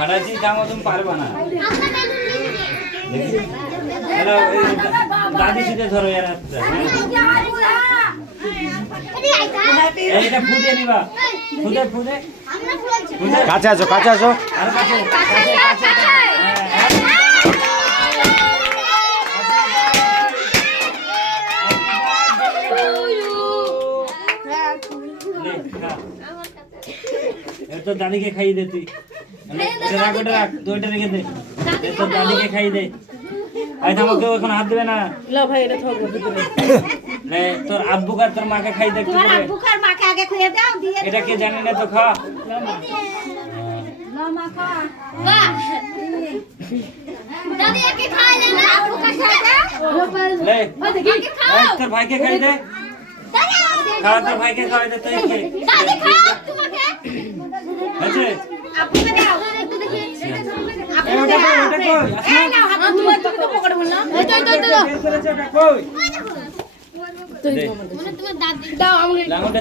ফাটাচ্ছি জামা তুমি পারবা না। দাদি সিটে ধরো এটা ফুটে নিবা ফুটে ফুটে কাছে আসো কাছে আসো। আর কাছে তো দাদিকে খাইয়ে দে তুই। রাখ ওটা রাখ, তুই ওটা রেখে দে। তোর দাদিকে খাইয়ে দে। আমাকে এখন হাত দেবে না। তোর আব্বু আর তোর মাকে খাই দে। এটা কে জানে না তো খা। তোর ভাইকে খাই দে। খাওয়া তোর ভাইকে খাওয়াই দে। তুই আছে তুমি দাদি দাও আমাকে